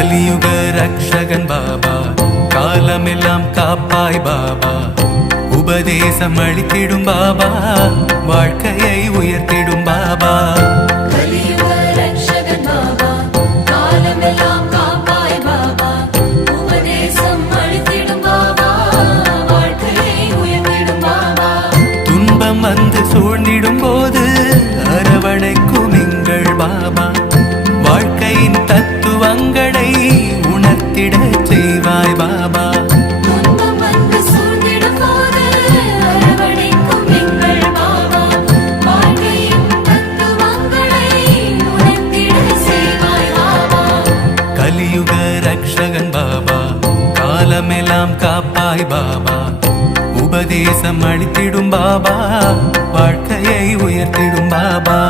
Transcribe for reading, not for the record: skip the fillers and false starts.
கலியுக ரக்ஷகன் பாபா, காலமெல்லாம் காப்பாய் பாபா, உபதேசம் அளித்திடும் பாபா, வாழ்க்கையை உயர்த்திடும் பாபா. கலியுக ரக்ஷகன் பாபா, காலமெல்லாம் காப்பாய் பாபா, உபதேசம் அளித்திடும் பாபா, வாழ்க்கையை உயர்த்திடும் பாபா. துன்பம் வந்து சூழ்ந்திடும் போது அரவணைக்கும் எங்கள் பாபா, வாழ்க்கையின் தத்துவங்களை உணர்த்திட செய்வாய் பாபா. துன்பம் வந்து சூழ்ந்திடும் போது அரவணைக்கும் எங்கள் பாபா, வாழ்க்கையின் தத்துவங்களை உணர்த்திட செய்வாய் பாபா. கலியுக ரக்ஷகன் பாபா, காலமெல்லாம் காப்பாய் பாபா, உபதேசம் அளித்திடும் பாபா, வாழ்க்கையை உயர்த்திடும் பாபா.